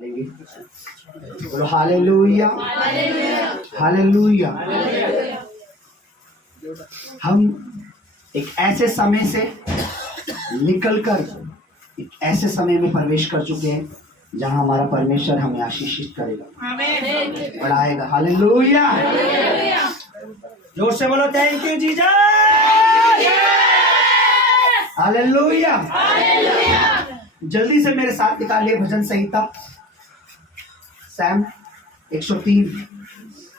बोलो hallelujah, hallelujah. हम एक ऐसे समय से निकलकर एक ऐसे समय में प्रवेश कर चुके हैं जहां हमारा परमेश्वर हमें आशीषित करेगा, बढ़ाएगा। हालेलुया, जोर से बोलो थैंक यू जीसस। हालेलुया। जल्दी से मेरे साथ निकालिए भजन संहिता सैम 103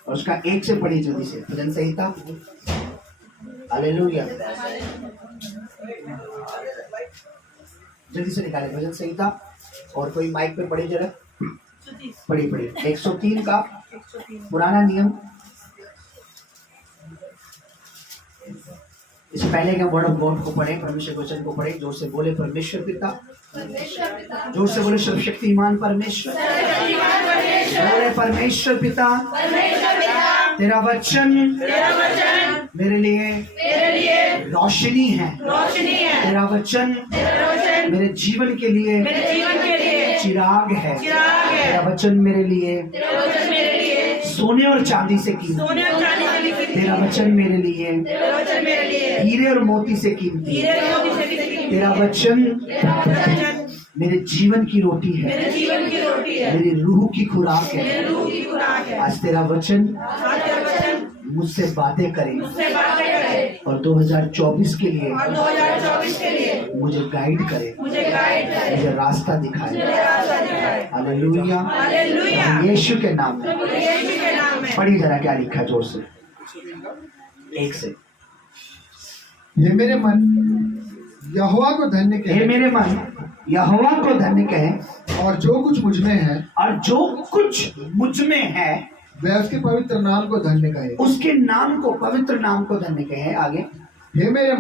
और उसका 1 से पढ़िए जल्दी से भजन संहिता। हालेलुया, जल्दी से निकाले भजन संहिता। और कोई माइक पे पढ़े जरा, पढ़िए 103 का पुराना नियम। इससे पहले कि वर्ड ऑफ गॉड को पढ़े, परमेश्वर के वचन को पढ़े, जोर से बोले परमेश्वर पिता, जोर से बोले सर्वशक्तिमान परमेश्वर, बोले परमेश्वर पिता, तेरा वचन मेरे लिए रोशनी है, तेरा वचन मेरे जीवन के लिए चिराग है, तेरा वचन मेरे लिए सोने और चांदी से कीमती, तेरा वचन मेरे लिए हीरे और मोती से कीमती, तेरा वचन मेरे जीवन की रोटी है, मेरी रूह की खुराक है। आज तेरा वचन मुझसे बातें करे और 2024 के लिए मुझे गाइड करे, मुझे रास्ता दिखाए। हालेलुया, यीशु के नाम में। पढ़िए जरा क्या लिखा जोर से 1 से। हे मेरे मन यहोवा को धन्य कहे, हे मेरे मन यहोवा को धन्य कहे, और जो कुछ मुझ में है, और जो कुछ मुझ में है वह उसके पवित्र नाम को धन्य कहे, उसके नाम को, पवित्र नाम को धन्य कहे। आगे, हे मेरे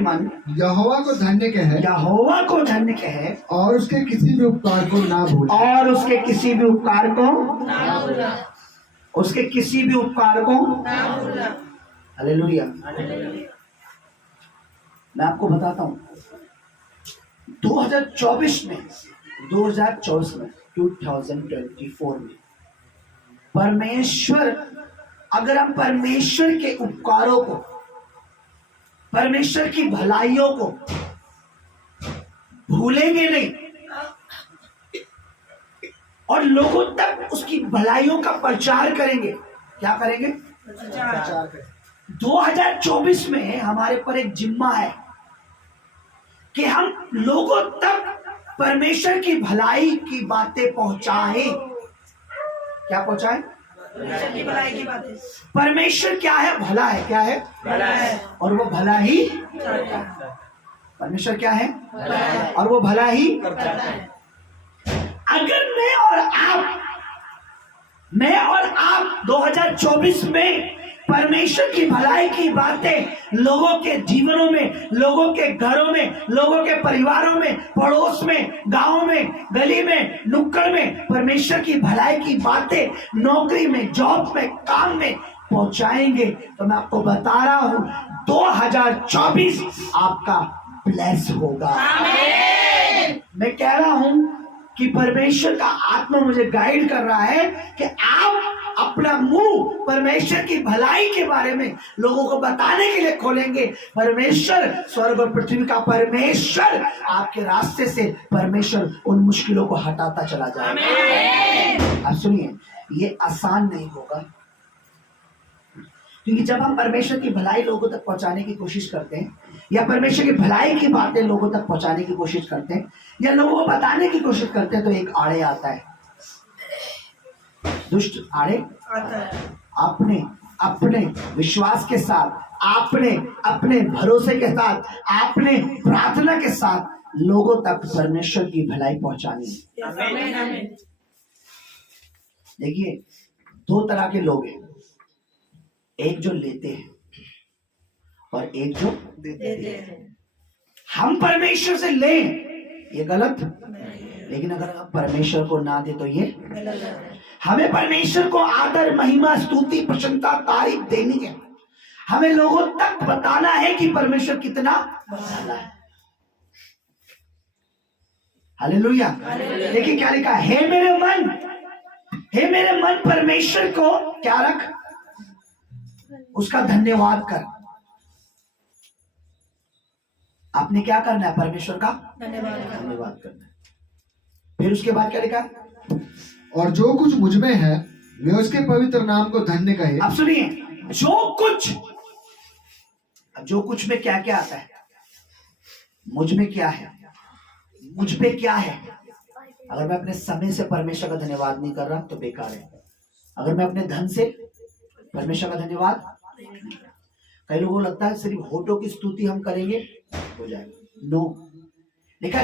मन यहोवा को धन्य कहे, यहोवा को धन्य कहे, और उसके किसी भी उपकार को ना भूले, और उसके किसी भी उपकार को उसके किसी भी उपकार को। हालेलुया। मैं आपको बताता हूं 2024 में 2024 में परमेश्वर, अगर हम परमेश्वर के उपकारों को, परमेश्वर की भलाइयों को भूलेंगे नहीं और लोगों तक उसकी भलाइयों का प्रचार करेंगे। क्या करेंगे? प्रचार करेंगे। 2024 में हमारे पर एक जिम्मा है कि हम लोगों तक परमेश्वर की भलाई की बातें पहुंचाएं। क्या पहुंचाएं? परमेश्वर की भलाई की बातें। परमेश्वर क्या है? भला है। क्या है? भला है, और वो भला ही करता है। परमेश्वर क्या है? भला है, और वो भला ही करता है। अगर मैं और आप 2024 में परमेश्वर की भलाई की बातें लोगों के जीवनों में, लोगों के घरों में, लोगों के परिवारों में, पड़ोस में, गांव में, गली में, नुक्कड़ में परमेश्वर की भलाई की बातें नौकरी में, जॉब में, काम में पहुंचाएंगे, तो मैं आपको बता रहा हूं 2024 आपका ब्लेस होगा। मैं कह रहा हूं कि परमेश्वर का आत्मा मुझे गाइड कर रहा है कि आप अपना मुंह परमेश्वर की भलाई के बारे में लोगों को बताने के लिए खोलेंगे। परमेश्वर, स्वर्ग और पृथ्वी का परमेश्वर आपके रास्ते से परमेश्वर उन मुश्किलों को हटाता चला जाएगा। अब सुनिए, ये आसान नहीं होगा, क्योंकि जब हम परमेश्वर की भलाई लोगों तक पहुंचाने की कोशिश करते हैं, या परमेश्वर की भलाई की बातें लोगों तक पहुंचाने की कोशिश करते हैं, या लोगों को बताने की कोशिश करते हैं, तो एक आड़े आता है, दुष्ट आड़े आता है। आपने अपने विश्वास के साथ, आपने अपने भरोसे के साथ, आपने प्रार्थना के साथ लोगों तक परमेश्वर की भलाई पहुंचानी है। देखिए, 2 तरह के लोग हैं, एक जो लेते हैं और एक जो देते हैं। हम परमेश्वर से लें ये गलत, लेकिन अगर हम परमेश्वर को ना दे तो ये गलत। हमें परमेश्वर को आदर, महिमा, स्तुति, प्रशंसा, तारीफ देनी है। हमें लोगों तक बताना है कि परमेश्वर कितना भला है। हालेलुया। देखिए क्या लिखा है, हे मेरे मन परमेश्वर को क्या रख, उसका धन्यवाद कर। आपने क्या करना है, परमेश्वर का धन्यवाद करना है। फिर उसके बाद क्या लिखा, और जो कुछ मुझ में है वे उसके पवित्र नाम को धन्य कहे। अब सुनिए, जो कुछ में क्या क्या आता है, मुझ में क्या है, मुझ पे क्या है। अगर मैं अपने समय से परमेश्वर का धन्यवाद नहीं कर रहा तो बेकार है। अगर मैं अपने धन से परमेश्वर का धन्यवाद, कई लोगों को लगता है सिर्फ होठों की स्तुति हम करेंगे हो जाएगा। नो, देखा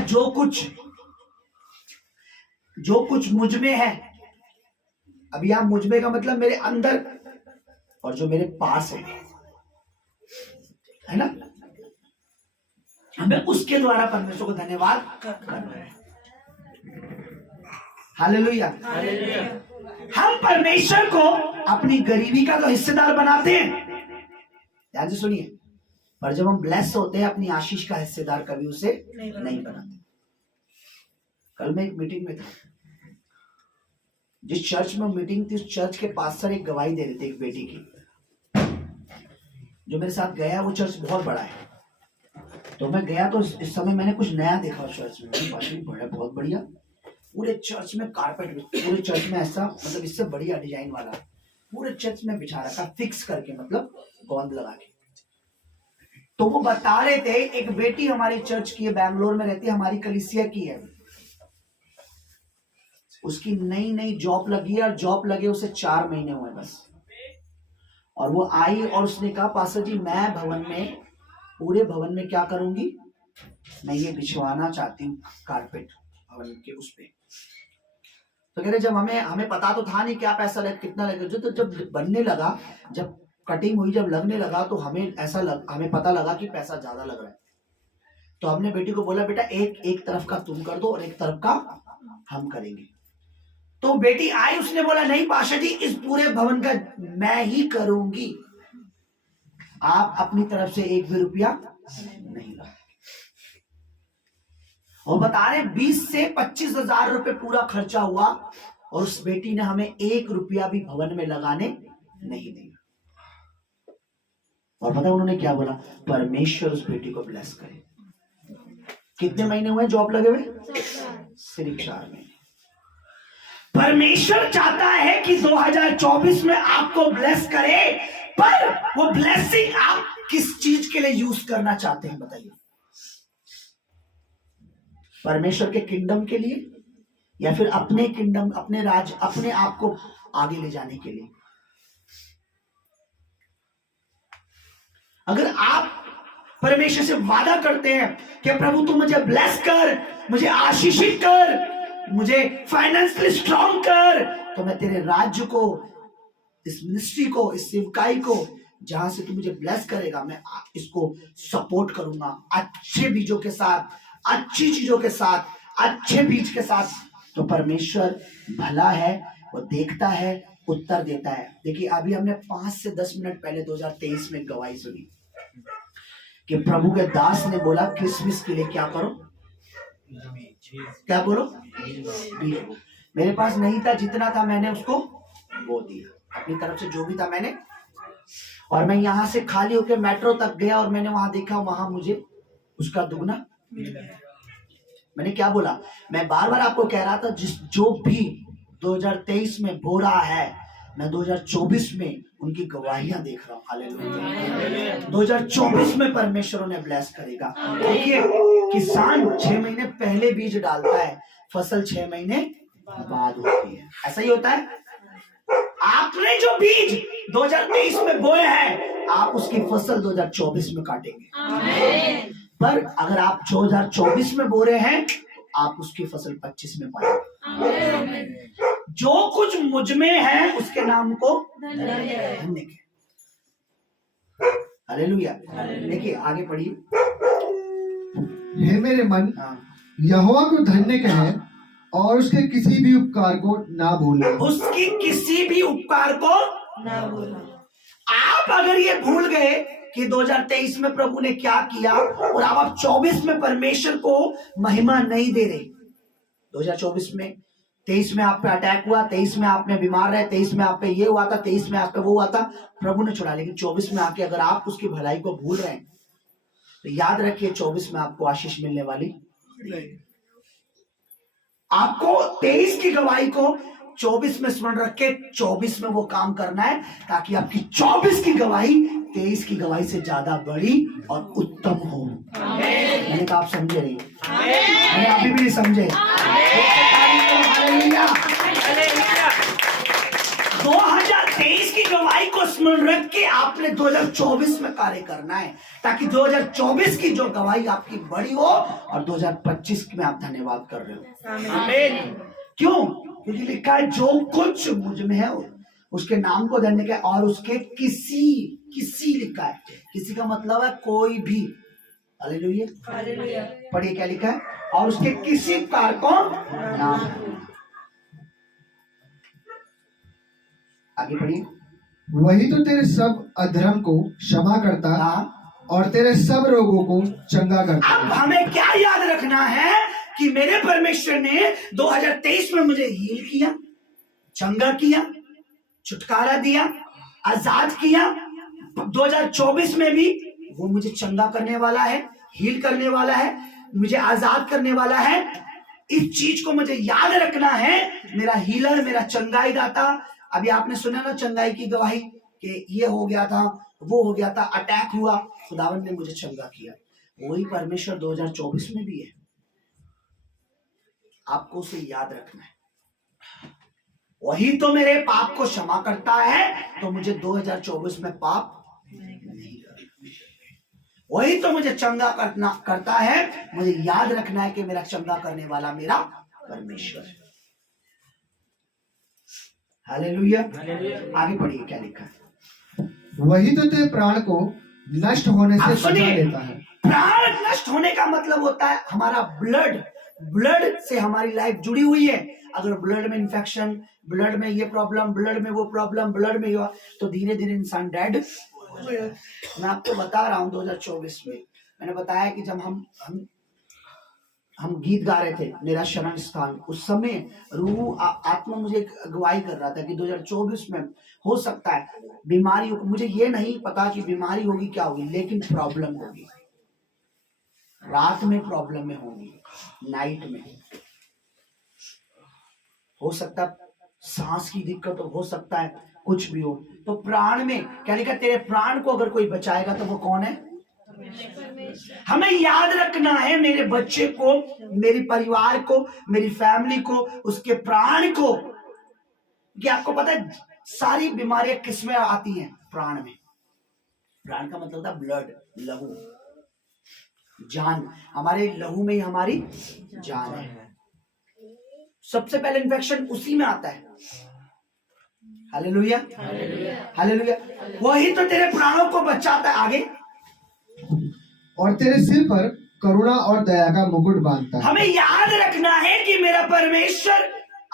जो कुछ मुझ में है। अभी आप मुझ में का मतलब मेरे अंदर और जो मेरे पास है ना, हमें उसके द्वारा परमेश्वर को धन्यवाद करना है। हालेलुया। हम परमेश्वर को अपनी गरीबी का तो हिस्सेदार बनाते हैं, ध्यान से सुनिए, पर जब हम ब्लेस होते हैं अपनी आशीष का हिस्सेदार कभी उसे नहीं बनाते। कल मैं एक मीटिंग में था, जिस चर्च में मीटिंग थी उस चर्च के पास्टर एक गवाही दे रहे थे एक बेटी की। जो मेरे साथ गया वो चर्च बहुत बड़ा है, तो मैं गया तो इस समय मैंने कुछ नया देखा उस चर्च में। पास्टर बड़ा बहुत बढ़िया, पूरे चर्च में कारपेट, पूरे चर्च में ऐसा मतलब इससे बढ़िया डिजाइन वाला पूरे चर्च में बिछा रखा, फिक्स करके मतलब गोंद लगा के। तो वो बता रहे थे एक बेटी हमारी चर्च की है, बैंगलोर में रहती है, हमारी कलीसिया की है, उसकी नई जॉब लगी है और जॉब लगे उसे 4 महीने हुए बस। और वो आई और उसने कहा पास्टर जी मैं पूरे भवन में क्या करूंगी, मैं ये बिछवाना चाहती हूँ कारपेट भवन के उस पे। तो कह रहे जब हमें पता तो था नहीं क्या पैसा लगे कितना लगेगा, तो जब बनने लगा, जब कटिंग हुई, जब लगने लगा तो हमें पता लगा कि पैसा ज्यादा लग रहा है। तो हमने बेटी को बोला बेटा एक तरफ का तुम कर दो और एक तरफ का हम करेंगे। तो बेटी आई, उसने बोला नहीं पाशा जी इस पूरे भवन का मैं ही करूंगी, आप अपनी तरफ से 1 भी रुपया नहीं लगा। और बता रहे 20 से 25 हजार रुपए पूरा खर्चा हुआ और उस बेटी ने हमें 1 रुपया भी भवन में लगाने नहीं दिया। और पता उन्होंने क्या बोला, परमेश्वर उस बेटी को ब्लेस करे। कितने महीने हुए जॉब लगे हुए, सिर्फ 4 महीने। परमेश्वर चाहता है कि 2024 में आपको ब्लेस करे, पर वो ब्लेसिंग आप किस चीज के लिए यूज करना चाहते हैं बताइए। परमेश्वर के किंगडम के लिए या फिर अपने किंगडम, अपने राज, अपने आप को आगे ले जाने के लिए। अगर आप परमेश्वर से वादा करते हैं कि प्रभु तू मुझे ब्लेस कर, मुझे आशीषित कर, मुझे फाइनेंशियली स्ट्रांग कर, तो मैं तेरे राज्य को, इस मिनिस्ट्री को, इस सेवकाई को जहां से तू मुझे ब्लेस करेगा मैं इसको सपोर्ट करूंगा अच्छे बीजों के साथ, अच्छी चीजों के साथ, अच्छे बीज के साथ। तो परमेश्वर भला है, वो देखता है, उत्तर देता है। देखिए अभी हमने 5 से 10 मिनट पहले 2023 में गवाही सुनी कि प्रभु के दास ने बोला क्रिसमस के लिए क्या करो, क्या बोलो, बीज। मेरे पास नहीं था, जितना था मैंने उसको बो दिया अपनी तरफ से जो भी था मैंने। और मैं यहां से खाली होकर मेट्रो तक गया और मैंने वहां देखा, वहां मुझे उसका दुगना मिला। मैंने क्या बोला, मैं बार बार आपको कह रहा था जो भी 2023 में बो रहा है, मैं 2024 में उनकी गवाहियां देख रहा हूँ। हालेलुया। 2024 में परमेश्वर उन्हें ब्लेस करेगा। देखिए किसान 6 महीने पहले बीज डालता है, फसल 6 महीने बाद होती है, ऐसा ही होता है। आपने जो बीज 2023 में बोए हैं, आप उसकी फसल 2024 में काटेंगे। पर अगर आप 2024 में बो रहे हैं, आप उसकी फसल 25 में पाएंगे। जो कुछ मुझ में है उसके नाम को धन्य के। हालेलुया। देखिए आगे पढ़िए। हे मेरे मन यहोवा को धन्य कहे और उसके किसी भी उपकार को ना भूले। उसकी किसी भी उपकार को ना भूले। आप अगर ये भूल गए कि 2023 में प्रभु ने क्या किया और अब आप 24 में परमेश्वर को महिमा नहीं दे रहे, 2024 में, 23 में आप पे अटैक हुआ, 23 में आप में बीमार रहे, 23 में आप पे ये हुआ था, 23 में आप पे वो हुआ था, प्रभु ने छुड़ा। लेकिन 24 में आके अगर आप उसकी भलाई को भूल रहे हैं तो याद रखिए 24 में आपको आशीष मिलने वाली नहीं। आपको 23 की गवाही को 24 में स्मरण रख के 24 में वो काम करना है, ताकि आपकी 24 की गवाही 23 की गवाही से ज्यादा बड़ी और उत्तम हो। मैंने कहा आप समझे नहीं, मैंने अभी भी नहीं समझे। 2023 की गवाही को स्मरण रख के आपने 2024 में कार्य करना है, ताकि 2024 की जो गवाही आपकी बड़ी हो और 2025 में आप धन्यवाद कर रहे हो। आमीन। क्यों? क्योंकि लिखा है जो कुछ मुझ में है उसके नाम को धन्य का, और उसके किसी लिखा है, किसी का मतलब है कोई भी। हालेलुया। पढ़िए क्या लिखा है, और उसके किसी कार्य को नाम। आगे पढ़िए। वही तो तेरे सब अधर्म को क्षमा करता और तेरे सब रोगों को चंगा करता। अब हमें क्या याद रखना है कि मेरे परमेश्वर ने 2023 में मुझे हील किया, चंगा किया, छुटकारा दिया, आजाद किया। 2024 में भी वो मुझे चंगा करने वाला है, हील करने वाला है, मुझे आजाद करने वाला है। इस चीज को मुझे याद रखना है। मेरा हीलर, मेरा चंगाई दाता। अभी आपने सुना ना चंगाई की गवाही कि ये हो गया था, वो हो गया था, अटैक हुआ, खुदावन ने मुझे चंगा किया। वही परमेश्वर 2024 में भी है, आपको उसे याद रखना है। वही तो मेरे पाप को क्षमा करता है, तो मुझे 2024 में पाप नहीं करना। वही तो मुझे चंगा करता है, मुझे याद रखना है कि मेरा चंगा करने वाला मेरा परमेश्वर है। हालेलुया। आगे पढ़िए क्या लिखा है। वही तो तेरे प्राण को नष्ट होने से बचा लेता है। प्राण नष्ट होने का मतलब होता है हमारा ब्लड से हमारी लाइफ जुड़ी हुई है। अगर ब्लड में इंफेक्शन, ब्लड में ये प्रॉब्लम, ब्लड में वो प्रॉब्लम, ब्लड में ये, तो धीरे धीरे इंसान डेड। मैं आपको बता रहा हूँ 2024 में मैंने बताया कि जब हम गीत गा रहे थे मेरा शरण स्थान, उस समय रूह आत्मा मुझे अगुवाई कर रहा था कि 2024 में हो सकता है बीमारी हो। मुझे ये नहीं पता कि बीमारी होगी क्या होगी, लेकिन प्रॉब्लम होगी। रात में प्रॉब्लम में होगी, नाइट में हो सकता है सांस की दिक्कत हो सकता है कुछ भी हो। तो प्राण में क्या लिखा, तेरे प्राण को अगर कोई बचाएगा तो वो कौन है? हमें याद रखना है मेरे बच्चे को, मेरे परिवार को, मेरी फैमिली को, उसके प्राण को। कि आपको पता है सारी बीमारियां किसमें आती हैं? प्राण में। प्राण का मतलब था ब्लड, लहू, जान। हमारे लहू में ही हमारी जान है। सबसे पहले इन्फेक्शन उसी में आता है। Hallelujah, hallelujah. वही तो तेरे प्राणों को बचाता है। आगे, और तेरे सिर पर करुणा और दया का मुकुट बांधता है। हमें याद रखना है कि मेरा परमेश्वर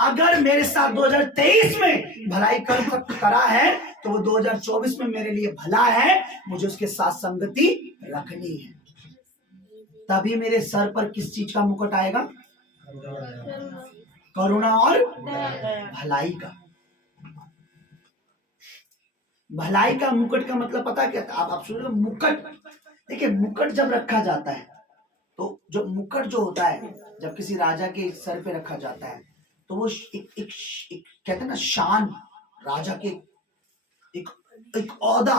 अगर मेरे साथ 2023 में भलाई करा है तो वो 2024 में मेरे लिए भला है। मुझे उसके साथ संगति रखनी है, तभी मेरे सर पर किस चीज का मुकुट आएगा? करुणा और भलाई का। भलाई का मुकुट का मतलब पता क्या था? आप सुन रहे? मुकुट, देखिए मुकुट जब रखा जाता है तो जो मुकुट जो होता है जब किसी राजा के सर पे रखा जाता है तो वो एक कहते हैं ना शान, राजा के एक औहदा,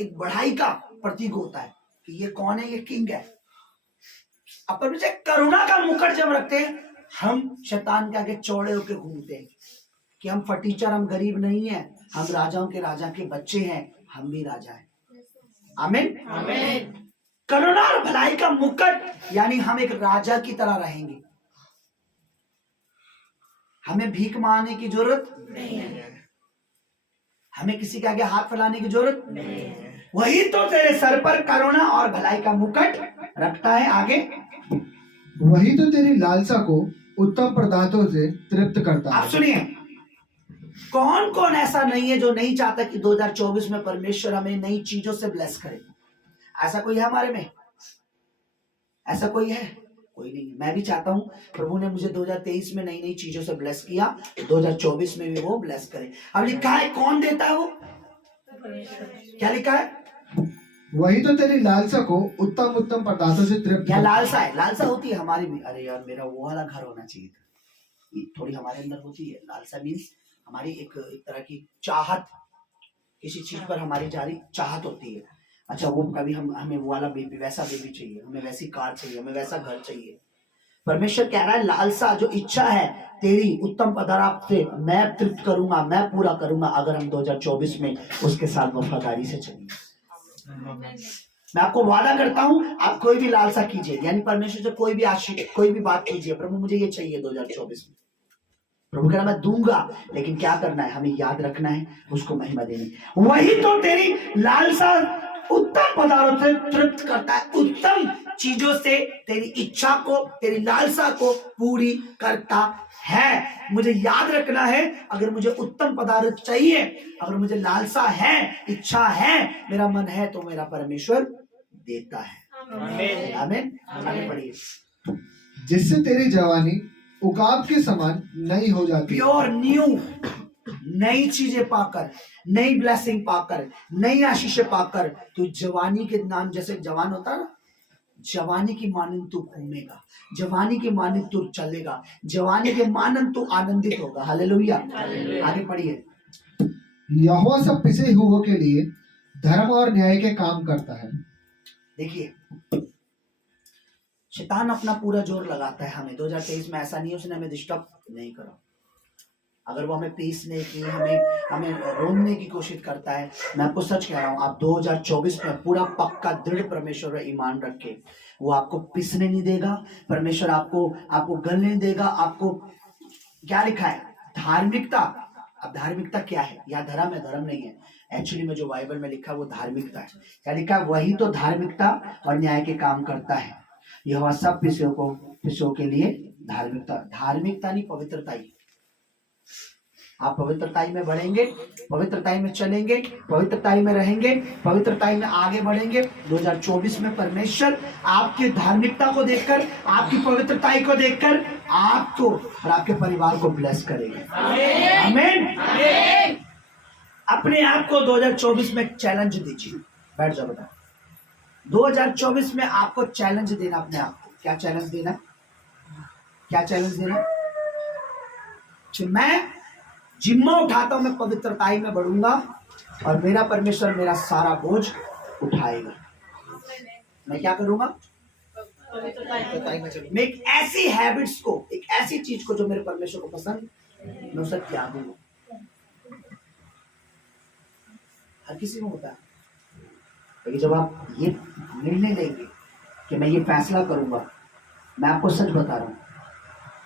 एक बढ़ाई का प्रतीक होता है कि ये कौन है, ये किंग है। अपन मुझे करुणा का मुकुट जब रखते हैं, हम शैतान के आगे चौड़े होकर घूमते हैं कि हम फटीचर, हम गरीब नहीं है, हम राजाओं के राजा के बच्चे हैं, हम भी राजा हैं। आमीन, आमीन। करुणा और भलाई का मुकुट, यानी हम एक राजा की तरह रहेंगे। हमें भीख मांगने की जरूरत नहीं है, हमें किसी के आगे हाथ फैलाने की जरूरत नहीं है। वही तो तेरे सर पर करुणा और भलाई का मुकुट रखता है। आगे, वही तो तेरी लालसा को उत्तम पदार्थों से तृप्त करता है। आप सुनिए, कौन कौन ऐसा नहीं है जो नहीं चाहता कि 2024 में परमेश्वर हमें नई चीजों से ब्लेस करे? ऐसा कोई है हमारे में? ऐसा कोई है? कोई नहीं है। मैं भी चाहता हूँ प्रभु ने मुझे 2023 में नई नई चीजों से ब्लेस किया, तो 2024 में भी वो ब्लेस करे। अब लिखा है कौन देता है वो, क्या लिखा है? वही तो तेरी लालसा को उत्तम उत्तम पदार्थों से तृप्त क्या करता है। लालसा है? लालसा होती है हमारी भी। अरे यार मेरा वो वाला घर होना चाहिए था, ये थोड़ी हमारे अंदर होती है। लालसा मीन्स हमारी एक तरह की चाहत, किसी चीज पर हमारी जारी चाहत होती है। अच्छा वो कभी हमें वो वाला बेबी, वैसा बेबी चाहिए, हमें वैसी कार चाहिए, हमें वैसा घर चाहिए। परमेश्वर कह रहा है लालसा जो इच्छा है तेरी उत्तम पदार्थ से मैं तृप्त करूंगा, मैं पूरा करूंगा, अगर हम 2024 में उसके साथ वफादारी से चलेंगे। मैं आपको वादा करता हूं, आप कोई भी लालसा कीजिए, यानी परमेश्वर से कोई भी आशीष, कोई भी बात कीजिए, प्रभु मुझे ये चाहिए 2024 में, प्रभु कह रहा मैं दूंगा। लेकिन क्या करना है, हमें याद रखना है, उसको महिमा देनी। वही तो तेरी लालसा उत्तम पदार्थों से तृप्त करता है, उत्तम चीजों से तेरी इच्छा को, तेरी लालसा को पूरी करता है। मुझे याद रखना है, अगर मुझे उत्तम पदार्थ चाहिए, अगर मुझे लालसा है, इच्छा है, मेरा मन है, तो मेरा परमेश्वर देता है। आमीन। आगे पढ़िए। जिससे तेरी जवानी उकाब के समान नई हो जाती है। प्योर न्यू, नई चीजें पाकर, नई ब्लेसिंग पाकर, नई आशीषें पाकर, तो जवानी के नाम, जैसे जवान होता है ना, जवानी की मानंद तू घूमेगा, जवानी के मानंद तू चलेगा, जवानी के मानंद तू आनंदित होगा। हालेलुया। आगे पढ़िए। यहोवा सब पिसे हुओं के लिए धर्म और न्याय के काम करता है। देखिए शैतान अपना पूरा जोर लगाता है हमें 2023 में, ऐसा नहीं है उसने हमें डिस्टर्ब नहीं करा। अगर वो हमें पीसने की, हमें रोकने की कोशिश करता है, मैं आपको सच कह रहा हूँ, आप 2024 में पूरा पक्का दृढ़ परमेश्वर पर ईमान रख के, वो आपको पीसने नहीं देगा, परमेश्वर आपको गलने नहीं देगा। आपको क्या लिखा है, धार्मिकता। अब धार्मिकता क्या है? या धर्म है, धर्म नहीं है। एक्चुअली में जो बाइबल में लिखा है वो धार्मिकता है। क्या लिखा है? वही तो धार्मिकता और न्याय के काम करता है। यह सब पिसों के लिए धार्मिकता, धार्मिकता नहीं पवित्रता ही। आप पवित्रताई में बढ़ेंगे, पवित्रताई में चलेंगे, पवित्रताई में रहेंगे, पवित्रताई में आगे बढ़ेंगे। 2024 में परमेश्वर आपकी धार्मिकता को देखकर, आपकी पवित्रताई को देखकर आपको और आपके परिवार को ब्लेस करेंगे। आमीन। अपने आप को 2024 में चैलेंज दीजिए। बैठ जाओ बेटा। 2024 में आपको चैलेंज देना अपने आप को। क्या चैलेंज देना? क्या चैलेंज देना? मैं जिम्मा उठाता हूं, मैं पवित्रताई में बढ़ूंगा और मेरा परमेश्वर मेरा सारा बोझ उठाएगा। मैं क्या करूंगा? मैं एक ऐसी हैबिट्स को, एक ऐसी चीज को जो मेरे परमेश्वर को पसंद, मैं उसे त्यागूंगा। हर किसी में होता है, लेकिन जब आप ये निर्णय लेंगे कि मैं ये फैसला करूंगा, मैं आपको सच बता रहा हूं,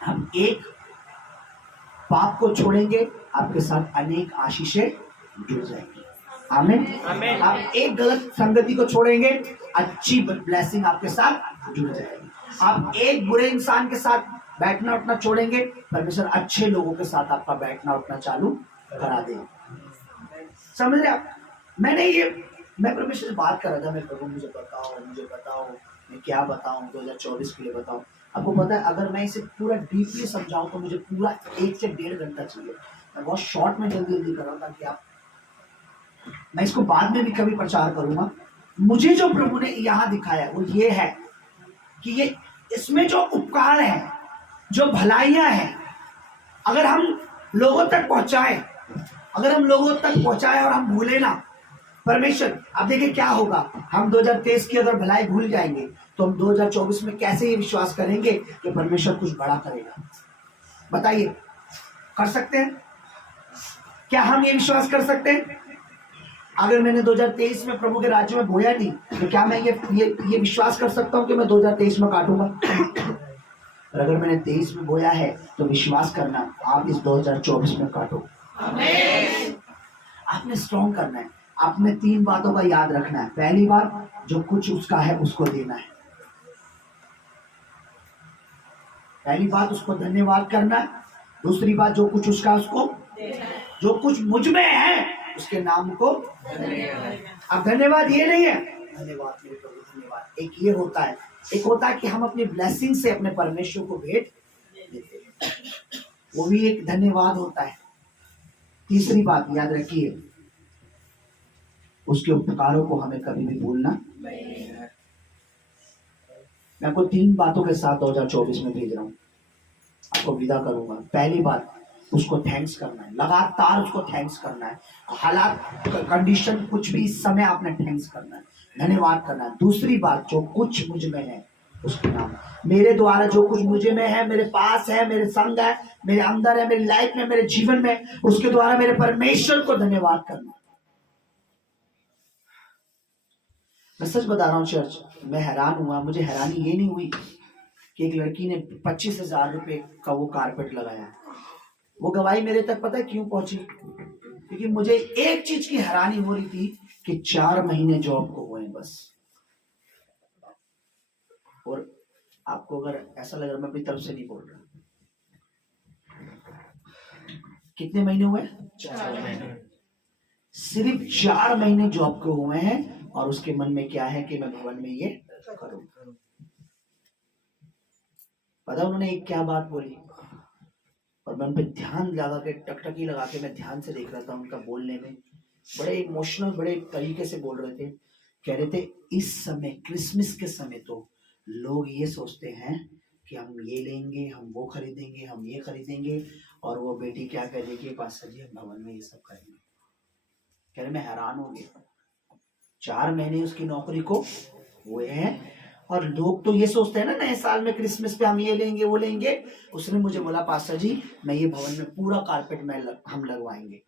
हम एक पाप को छोड़ेंगे, आपके साथ अनेक आशीषें जुड़ जाएंगी। आमीन। आप एक गलत संगति को छोड़ेंगे, अच्छी ब्लेसिंग आपके साथ जुड़ जाएगी। आप एक बुरे इंसान के साथ बैठना उठना छोड़ेंगे, परमेश्वर अच्छे लोगों के साथ आपका बैठना उठना चालू करा देगा। समझ रहे आप? मैं परमेश्वर से बात कर रहा था, मैं प्रभु मुझे बताओ मैं क्या बताऊं 2024 के लिए बताऊं। आपको पता है, अगर मैं इसे पूरा डीपली समझाऊं तो मुझे पूरा 1 से 1.5 घंटा चाहिए। मैं बहुत शॉर्ट में जल्दी कर रहा हूं ताकि आप, मैं इसको बाद में भी कभी प्रचार करूंगा। मुझे जो प्रभु ने यहाँ दिखाया वो ये है कि ये इसमें जो उपकार है, जो भलाइयां हैं, अगर हम लोगों तक पहुंचाए, और हम भूले ना परमेश्वर, अब देखिए क्या होगा। हम 2023 की अगर भलाई भूल जाएंगे तो हम 2024 में कैसे ये विश्वास करेंगे कि परमेश्वर कुछ बड़ा करेगा? बताइए, कर सकते हैं क्या? हम ये विश्वास कर सकते हैं? अगर मैंने 2023 में प्रभु के राज्य में बोया नहीं, तो क्या मैं ये विश्वास कर सकता हूं कि मैं 2023 में काटूंगा? और अगर मैंने 23 में बोया है तो विश्वास करना, आप इस 2024 में काटो। आपने स्ट्रॉन्ग करना है। आपने 3 बातों का याद रखना है। पहली बात, जो कुछ उसका है उसको देना है। पहली बात, उसको धन्यवाद करना है। दूसरी बात, जो कुछ उसका उसको, जो कुछ मुझ में है उसके नाम को अब धन्यवाद। ये नहीं है धन्यवाद मेरे प्रभु धन्यवाद, एक ये होता है एक होता है कि हम अपनी ब्लेसिंग से अपने परमेश्वर को भेंट देते हैं, वो भी एक धन्यवाद होता है। तीसरी बात याद रखिए, उसके उपकारों को हमें कभी भी भूलना नहीं है। मैं आपको 3 बातों के साथ 2024 में भेज रहा हूँ, आपको विदा करूंगा। पहली बात, उसको थैंक्स करना है, लगातार उसको थैंक्स करना है। हालात कंडीशन कुछ भी, इस समय आपने थैंक्स करना है, धन्यवाद करना है। दूसरी बात, जो कुछ मुझ में है उसके नाम, मेरे द्वारा जो कुछ मुझे में है, मेरे पास है, मेरे संग है, मेरे अंदर है, मेरी लाइफ में, मेरे जीवन में, उसके द्वारा मेरे परमेश्वर को धन्यवाद करना। मैं सच बता रहा हूँ चर्च, मैं हैरान हुआ, मुझे हैरानी ये नहीं हुई कि एक लड़की ने 25,000 रुपए का वो कारपेट लगाया। वो गवाही मेरे तक पता है क्यों पहुंची? क्योंकि मुझे एक चीज की हैरानी हो रही थी कि 4 महीने जॉब को हुए बस। और आपको अगर ऐसा लग रहा, मैं अपनी तरफ से नहीं बोल रहा, कितने महीने हुए? 4 महीने। सिर्फ 4 महीने जॉब को हुए हैं और उसके मन में क्या है कि मैं भवन में ये करूं। पता उन्होंने एक क्या बात बोली, और मैं उन पे ध्यान लगा के, टकटकी लगा के मैं ध्यान से देख रहा था उनका बोलने में। बड़े इमोशनल, बड़े तरीके से बोल रहे थे। कह रहे थे इस समय, क्रिसमस के समय तो लोग ये सोचते हैं कि हम ये लेंगे, हम वो खरीदेंगे, हम ये खरीदेंगे, और वो बेटी क्या कह देगी, पास्टर जी हम भवन में ये सब करेंगे। कह रहे मैं हैरान हो गया, 4 महीने उसकी नौकरी को हुए हैं और लोग तो ये सोचते हैं ना, नए साल में, क्रिसमस पे हम ये लेंगे, वो लेंगे। उसने मुझे बोला पास्टर जी मैं ये भवन में पूरा कारपेट में हम लगवाएंगे।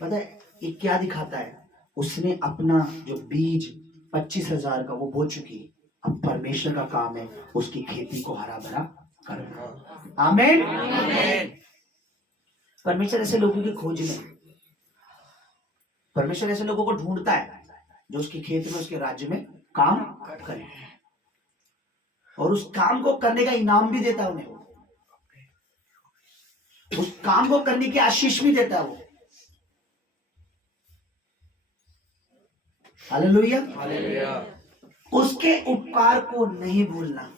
पता है ये क्या दिखाता है? उसने अपना जो बीज 25,000 का वो बो चुकी, अब परमेश्वर का काम है उसकी खेती को हरा भरा करना। आमीन। परमेश्वर ऐसे लोगों की खोज में, परमेश्वर ऐसे लोगों को ढूंढता है जो उसके खेत में, उसके राज्य में काम करे, और उस काम को करने का इनाम भी देता है उन्हें, उस काम को करने की आशीष भी देता है वो। हालेलुया। उसके उपकार को नहीं भूलना,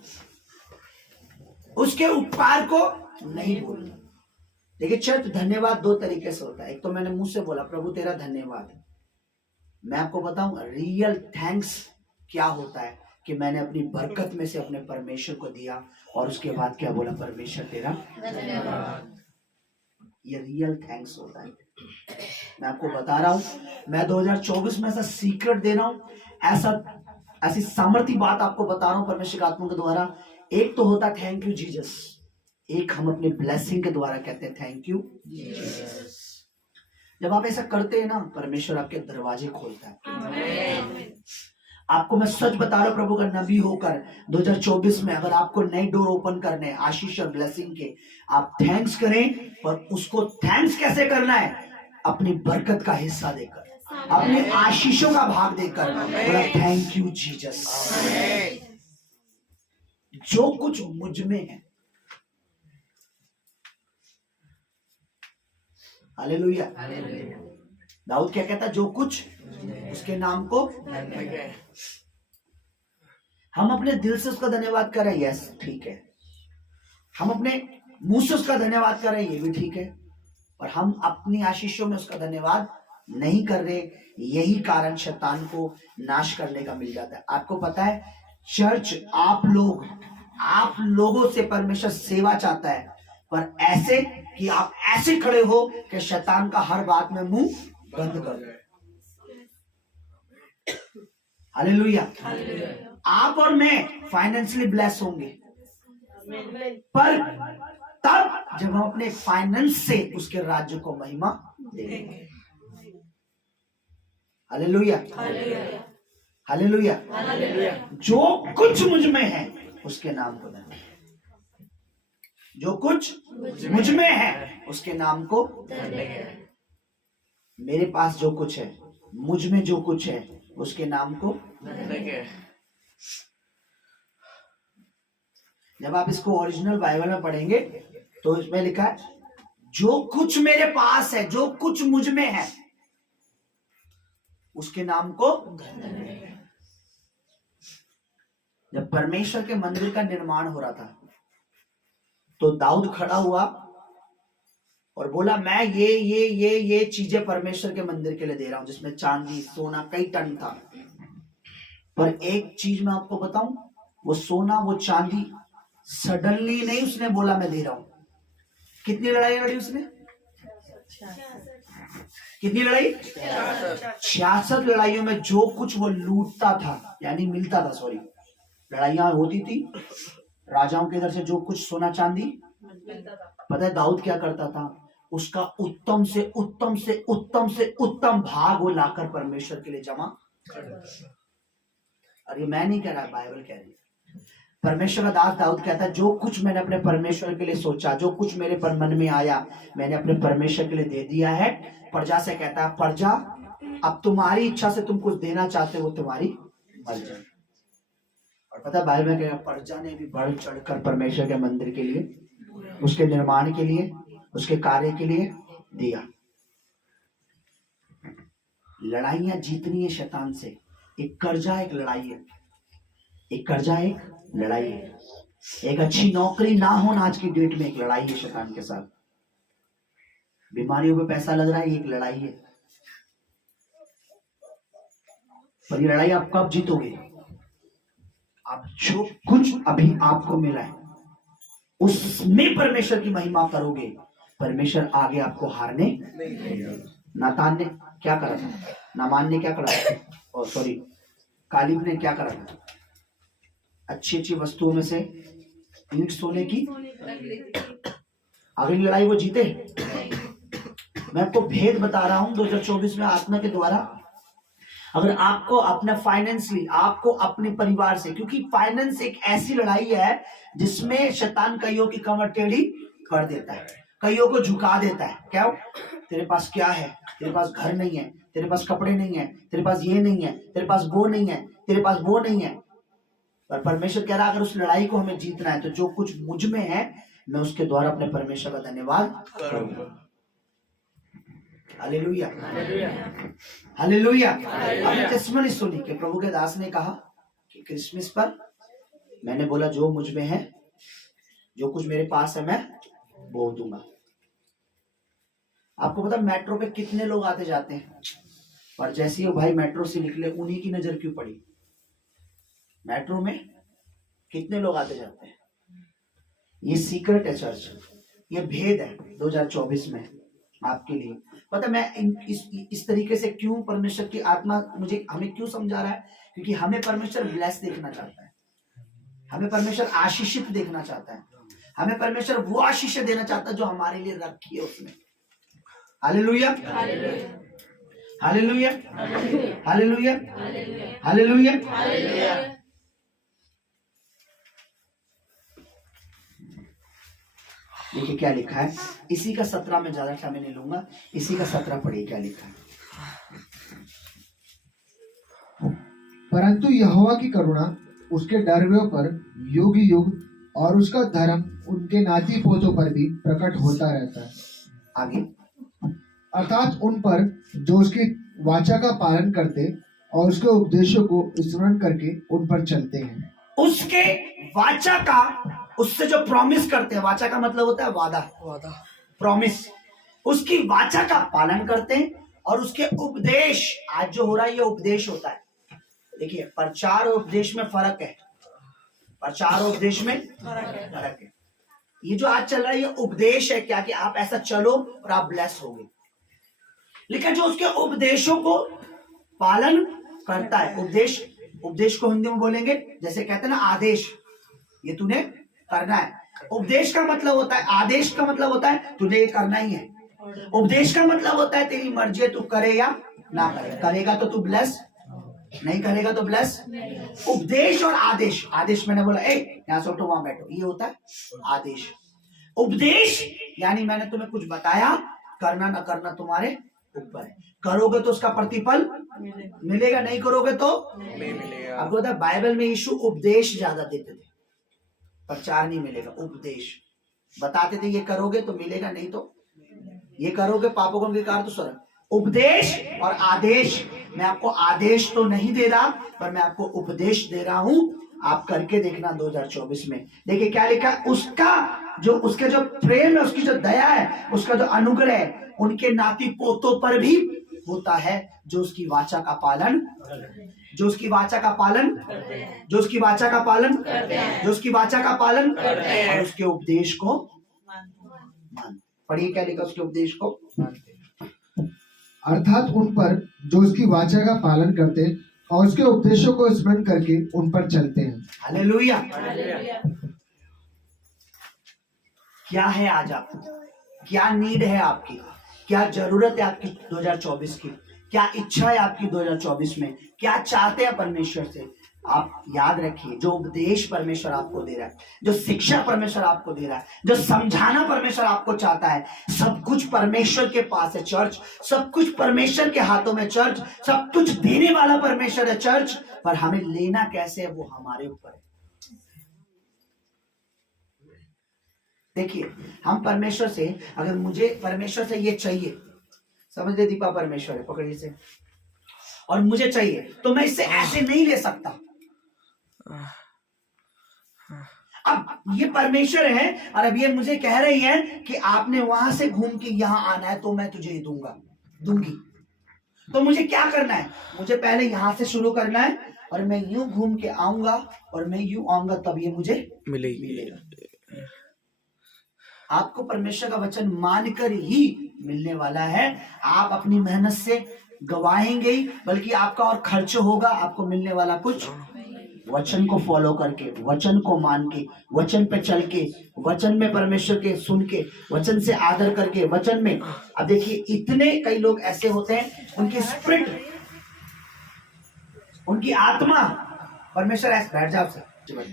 उसके उपकार को नहीं भूलना। देखिए चर्च, धन्यवाद 2 तरीके से होता है। एक तो मैंने मुंह से बोला प्रभु तेरा धन्यवाद। मैं आपको बताऊं रियल थैंक्स क्या होता है, कि मैंने अपनी बरकत में से अपने परमेश्वर को दिया और उसके बाद क्या बोला, परमेश्वर तेरा धन्यवाद। ये रियल थैंक्स होता है। मैं आपको बता रहा हूं, मैं 2024 में ऐसा सीक्रेट दे रहा हूं, ऐसी सामर्थ्य बात आपको बता रहा हूं परमेश्वर आत्मा के द्वारा। एक तो होता थैंक यू जीसस, एक हम अपने ब्लेसिंग के द्वारा कहते हैं थैंक यू जीसस। जब आप ऐसा करते हैं ना, परमेश्वर आपके दरवाजे खोलता है। आपको मैं सच बता रहा हूं, प्रभु का नबी होकर 2024 में अगर आपको नए डोर ओपन करने आशीष और ब्लेसिंग के, आप थैंक्स करें। और उसको थैंक्स कैसे करना है? अपनी बरकत का हिस्सा देकर, अपने आशीषों का भाग देकर बोला थैंक यू जीसस, जो कुछ मुझ में है। हालेलुया। दाऊद क्या कहता? जो कुछ उसके नाम को, हम अपने दिल से उसका धन्यवाद करें, यस ठीक है। हम अपने मुंह से उसका धन्यवाद करें, ये भी ठीक है। और हम अपनी आशीषों में उसका धन्यवाद नहीं कर रहे, यही कारण शैतान को नाश करने का मिल जाता है। आपको पता है चर्च, आप लोगों से परमेश्वर सेवा चाहता है, पर ऐसे कि आप ऐसे खड़े हो कि शैतान का हर बात में मुंह बंद कर दो। हालेलुया। आप और मैं फाइनेंशियली ब्लेस होंगे, पर तब जब हम अपने फाइनेंस से उसके राज्य को महिमा देंगे। हालेलुया। हालेलुया। जो कुछ मुझ में है उसके नाम को धन्यवाद, जो कुछ मुझ में है उसके नाम को धन्यवाद। मेरे पास जो कुछ है, मुझ में जो कुछ है उसके नाम को धन्यवाद। जब आप इसको ओरिजिनल बाइबल में पढ़ेंगे तो इसमें लिखा है जो कुछ मेरे पास है, जो कुछ मुझ में है उसके नाम को धन्यवाद। जब परमेश्वर के मंदिर का निर्माण हो रहा था तो दाऊद खड़ा हुआ और बोला, मैं ये चीजें परमेश्वर के मंदिर के लिए दे रहा हूं, जिसमें चांदी सोना कई टन था। पर एक चीज मैं आपको बताऊं, वो सोना वो चांदी सडनली नहीं उसने बोला मैं दे रहा हूं। कितनी लड़ाई लड़ी उसने? कितनी लड़ाई? 66 लड़ाइयों में जो कुछ वो लूटता था, यानी मिलता था, सॉरी, लड़ाइयां होती थी राजाओं के इधर से, जो कुछ सोना चांदी, पता है दाऊद क्या करता था? उसका उत्तम से उत्तम से उत्तम से उत्तम भाग वो लाकर परमेश्वर के लिए जमा। अरे मैं नहीं कह रहा, बाइबल कह रही है। परमेश्वर का दास दाऊद कहता है, जो कुछ मैंने अपने परमेश्वर के लिए सोचा, जो कुछ मेरे मन में आया, मैंने अपने परमेश्वर के लिए दे दिया है। प्रजा से कहता है, प्रजा अब तुम्हारी इच्छा से तुम कुछ देना चाहते हो, तुम्हारी मर्जी। और पता है बाइबल में प्रजा ने भी बढ़ चढ़कर परमेश्वर के मंदिर के लिए, उसके निर्माण के लिए, उसके कार्य के लिए दिया। लड़ाइयां जीतनी है शैतान से। एक कर्जा एक लड़ाई है, एक कर्जा एक लड़ाई है। एक अच्छी नौकरी ना होना आज की डेट में एक लड़ाई है शैतान के साथ। बीमारियों पे पैसा लग रहा है, एक लड़ाई है। पर ये लड़ाई आप कब जीतोगे? आप जो कुछ अभी आपको मिला है उसमें परमेश्वर की महिमा करोगे, परमेश्वर आगे आपको हारने। नातान ने क्या करा था? नामान ने क्या करा था? और सॉरी, कालिब ने क्या करा था? अच्छी अच्छी वस्तुओं में से ईंट सोने की, अगली लड़ाई वो जीते। मैं आपको भेद बता रहा हूं 2024 में आत्मा के द्वारा। अगर आपको अपना फाइनेंशियली, आपको अपने परिवार से, क्योंकि फाइनेंस एक ऐसी लड़ाई है जिसमें शैतान कईयों की कमर टेढ़ी कर देता है, कईयों को झुका देता है। क्या? तेरे पास क्या है? तेरे पास घर नहीं है, तेरे पास कपड़े नहीं है, तेरे पास ये नहीं है, तेरे पास वो नहीं है, तेरे पास वो नहीं है। पर परमेश्वर कह रहा है, अगर उस लड़ाई को हमें जीतना है तो जो कुछ मुझ में है मैं उसके द्वारा अपने परमेश्वर का धन्यवाद करूंगा। Hallelujah, hallelujah. अपनी टेस्टिमनी सुनी कि प्रभु के दास ने कहा कि क्रिसमस पर मैंने बोला, जो मुझ में है, जो कुछ मेरे पास है, मैं वो दूंगा। आपको पता मेट्रो पे कितने लोग आते जाते हैं, और जैसे ही वो भाई मेट्रो से निकले उन्हीं की नजर क्यों पड़ी? मेट्रो में कितने लोग आते जाते हैं? ये सीक्रेट है चर्च, ये भेद है 2024 में आपके लिए। पता मैं इस तरीके से क्यों, परमेश्वर की आत्मा मुझे हमें क्यों समझा रहा है? क्योंकि हमें परमेश्वर ब्लेस देखना चाहता है, हमें परमेश्वर आशीषित देखना चाहता है, हमें परमेश्वर वो आशीष देना चाहता है जो हमारे लिए रखी है उसने। Hallelujah, hallelujah, hallelujah, hallelujah. देखिए क्या लिखा है, इसी का 17 में ज्यादा समय नहीं लूंगा, इसी का 17 पढ़िए क्या लिखा है। परंतु यहोवा की करुणा उसके डरवों पर युग युग, और उसका धर्म उनके नाती पोतों पर भी प्रकट होता रहता है। आगे, अर्थात उन पर जो उसकी वाचा का पालन करते और उसके उपदेशों को स्मरण करके उन पर चलते हैं। उसके वाचा का, उससे जो प्रॉमिस करते हैं, वाचा का मतलब होता है वादा, प्रॉमिस, उसकी वाचा का पालन करते हैं और उसके उपदेश, आज जो हो रहा है ये उपदेश होता है। देखिए प्रचार और उपदेश में फर्क है, प्रचार और उपदेश में फर्क है। ये जो आज चल रहा है ये उपदेश है, क्या कि आप ऐसा चलो और आप ब्लेस होगे। लेकिन जो उसके उपदेशों को पालन करता है, उपदेश को हिंदी में बोलेंगे, जैसे कहते हैं ना आदेश, ये तूने करना है। उपदेश का मतलब होता है, आदेश का मतलब होता है तुझे ये करना ही है। उपदेश का मतलब होता है तेरी मर्जी है, तू करे या ना करे, करेगा तो तू ब्लेस, नहीं करेगा तो ब्लेस। उपदेश और आदेश, आदेश मैंने बोला यहाँ से उठो वहां बैठो, ये होता है आदेश। उपदेश यानी मैंने तुम्हें कुछ बताया, करना ना करना तुम्हारे ऊपर है, करोगे तो उसका प्रतिफल मिलेगा, नहीं करोगे तो नहीं मिलेगा। आपको पता है बाइबल में यीशु उपदेश ज्यादा देते थे, प्रचार नहीं मिलेगा, उपदेश बताते थे, ये करोगे तो मिलेगा, नहीं तो ये करोगे पापों का अंगीकार तो स्वर्ग। उपदेश और आदेश, मैं आपको आदेश तो नहीं दे रहा, पर मैं आपको उपदेश दे रहा हूं। आप करके देखना 2024 में। देखिए क्या लिखा है, उसके जो प्रेम है, उसकी जो दया है, उसका जो अनुग्रह है, उनके नाती पोतों पर भी होता है जो उसकी वाचा का पालन, जो उसकी वाचा का पालन, जो उसकी वाचा का पालन, जो उसकी वाचा का पालन और उसके उपदेश को मान। पढ़िए क्या लिखा, उसके उपदेश को अर्थात उन पर जो उसकी वाचा का पालन करते और उसके उपदेशों को स्मरण करके उन पर चलते हैं। हालेलुया। क्या है आज आपको, क्या नीड है आपकी, क्या जरूरत है आपकी 2024 की, क्या इच्छा है आपकी 2024 में, क्या चाहते हैं परमेश्वर से। आप याद रखिए, जो उपदेश परमेश्वर आपको दे रहा है, जो शिक्षा परमेश्वर आपको दे रहा है, जो समझाना परमेश्वर आपको चाहता है, सब कुछ परमेश्वर के पास है चर्च, सब कुछ परमेश्वर के हाथों में चर्च, सब कुछ देने वाला परमेश्वर है चर्च, पर हमें लेना कैसे है वो हमारे ऊपर है। देखिए, हम परमेश्वर से, अगर मुझे परमेश्वर से ये चाहिए, समझ ले दीपा, परमेश्वर है, पकड़िए से, और मुझे चाहिए, तो मैं इससे ऐसे नहीं ले सकता। अब ये परमेश्वर है और अब ये मुझे कह रही है कि आपने वहां से घूम के यहां आना है तो मैं तुझे दूंगी। तो मुझे क्या करना है, मुझे पहले यहां से शुरू करना है और मैं यूं घूम के आऊंगा और मैं यूं आऊंगा, तब ये मुझे मिलेगा। आपको परमेश्वर का वचन मानकर ही मिलने वाला है। आप अपनी मेहनत से गवाएंगे ही, बल्कि आपका और खर्च होगा, आपको मिलने वाला कुछ वचन को फॉलो करके, वचन को मान के, वचन पे चल के, वचन में परमेश्वर के सुन के, वचन से आदर करके, वचन में। अब देखिए, इतने कई लोग ऐसे होते हैं, उनकी स्पिरिट, उनकी आत्मा, परमेश्वर ऐसे बैठ जाओ सर,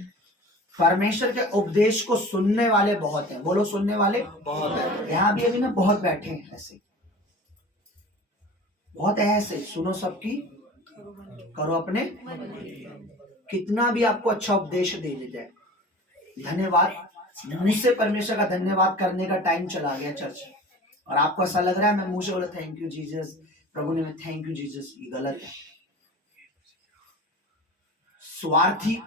परमेश्वर के उपदेश को सुनने वाले बहुत हैं। बोलो, सुनने वाले बहुत हैं। यहाँ भी अभी ना बहुत बैठे हैं ऐसे, बहुत ऐसे, सुनो सबकी, करो अपने। कितना भी आपको अच्छा उपदेश दे जाए, धन्यवाद, मुंह से परमेश्वर का धन्यवाद करने का टाइम चला गया चर्च, और आपको ऐसा लग रहा है मैं मुंह से बोला थैंक यू जीसस, प्रभु ने थैंक यू जीसस, ये गलत है। स्वार्थी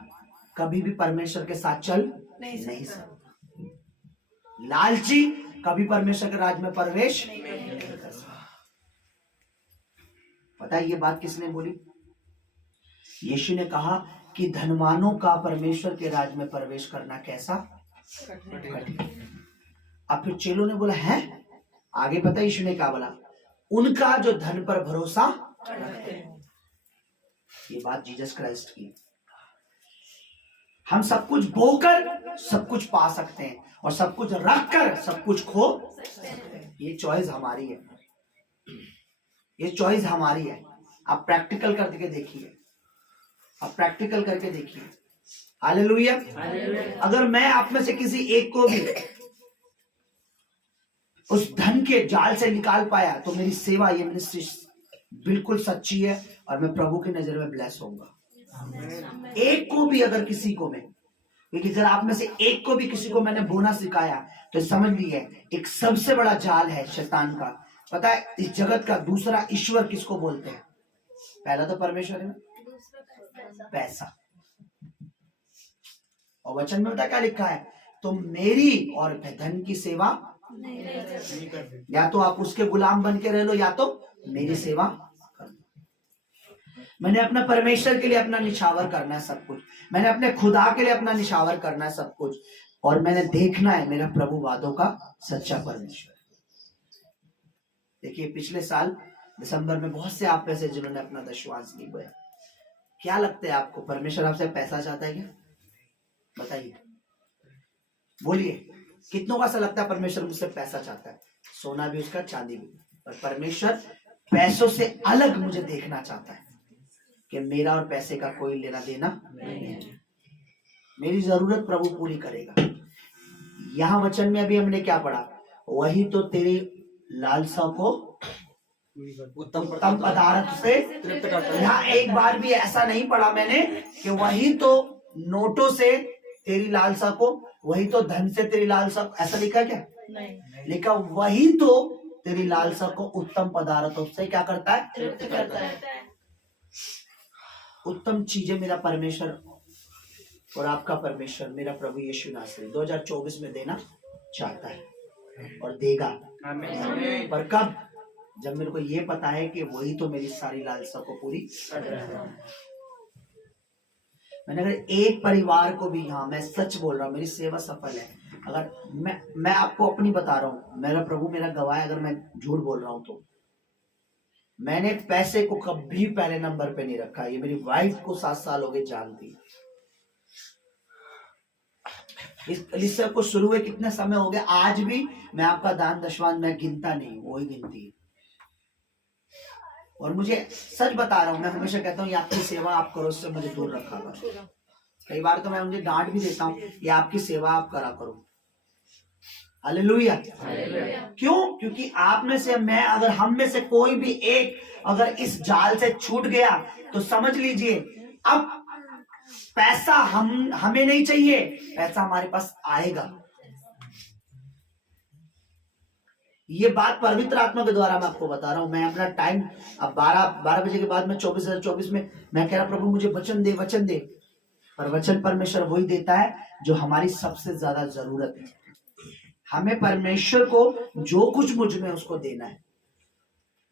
कभी भी परमेश्वर के साथ चल नहीं सकता। लालची कभी परमेश्वर के राज में प्रवेश नहीं कर सकता। पता है ये बात किसने बोली? यीशु ने कहा कि धनवानों का परमेश्वर के राज में प्रवेश करना कैसा कठिन। अब फिर चेलों ने बोला है, आगे पता यीशु ने क्या बोला, उनका जो धन पर भरोसा रखते हैं। ये बात जीसस क्राइस्ट की। हम सब कुछ बोकर सब कुछ पा सकते हैं और सब कुछ रख कर सब कुछ खो सकते हैं। ये चॉइस हमारी है, ये चॉइस हमारी है। आप प्रैक्टिकल करके देखिए, आप प्रैक्टिकल करके देखिए। हालेलुया। अगर मैं आप में से किसी एक को भी उस धन के जाल से निकाल पाया तो मेरी सेवा, ये मिनिस्ट्री बिल्कुल सच्ची है और मैं प्रभु की नजर में ब्लेस होऊंगा। एक को भी अगर किसी को मैं, क्योंकि अगर आप में से एक को भी किसी को मैंने बोना सिखाया तो समझ लीजिए एक सबसे बड़ा जाल है शैतान का। पता है इस जगत का दूसरा ईश्वर किसको बोलते हैं? पहला तो परमेश्वर है ना, पैसा। और वचन में पता क्या लिखा है? तो मेरी और धन की सेवा या तो आप उसके गुलाम बन के रह लो या तो मेरी सेवा कर लो। मैंने अपना परमेश्वर के लिए अपना निछावर करना है सब कुछ, मैंने अपने खुदा के लिए अपना निछावर करना है सब कुछ, और मैंने देखना है मेरा प्रभु वादों का सच्चा परमेश्वर। देखिए पिछले साल दिसंबर में बहुत से आप पैसे जिन्होंने अपना दशवांश नहीं बोया। क्या लगता है आपको परमेश्वर आपसे पैसा चाहता है क्या? बताइए, बोलिए, कितनों का ऐसा लगता है परमेश्वर मुझसे पैसा चाहता है? सोना भी उसका, चांदी भी, पर परमेश्वर पैसों से अलग मुझे देखना चाहता है कि मेरा और पैसे का कोई लेना देना नहीं है। मेरी जरूरत प्रभु पूरी करेगा। यहां वचन में अभी हमने क्या पढ़ा? वही तो तेरी लालसा को उत्तम पदार्थ से तृप्त करता है। यहाँ एक बार भी ऐसा नहीं पढ़ा मैंने कि वही तो नोटों से तेरी लालसा को, वही तो धन से तेरी लालसा को, ऐसा लिखा क्या? नहीं। लिखा वही तो तेरी लालसा को उत्तम पदार्थों से क्या करता है? तृप्त करता है। उत्तम चीजें मेरा परमेश्वर और आपका परमेश्वर मेरा प्रभु यीशु नासरी 2024 में देना चाहता है और देगा। पर कब? जब मेरे को ये पता है कि वही तो मेरी सारी लालसा को पूरी कर रहा है। मैंने अगर एक परिवार को भी, हाँ मैं सच बोल रहा हूँ, मेरी सेवा सफल है। अगर मैं आपको अपनी बता रहा हूँ, मेरा प्रभु मेरा गवाह है, अगर मैं झूठ बोल रहा हूँ तो मैंने पैसे को कभी पहले नंबर पे नहीं रखा। ये मेरी वाइफ को 7 साल हो गए जानती। इस कलीसिया को शुरू हुए कितने समय हो गया, आज भी मैं आपका दान दशवान मैं गिनता नहीं, वही गिनती है। और मुझे सच बता रहा हूं, मैं हमेशा कहता हूँ ये आपकी सेवा आप करो, उससे मुझे दूर रखा करो। कई बार तो मैं मुझे डांट भी देता हूँ, ये आपकी सेवा आप करा करो। हालेलुया। क्यों? क्योंकि आप में से मैं, अगर हम में से कोई भी एक अगर इस जाल से छूट गया तो समझ लीजिए अब पैसा हमें नहीं चाहिए, पैसा हमारे पास आएगा। ये बात पवित्र आत्मा के द्वारा मैं आपको बता रहा हूं। मैं अपना टाइम अब 12 बजे के बाद में 24 में मैं कह रहा प्रभु मुझे वचन दे, वचन दे। पर वचन परमेश्वर वही देता है जो हमारी सबसे ज्यादा जरूरत है। हमें परमेश्वर को जो कुछ मुझ में उसको देना है।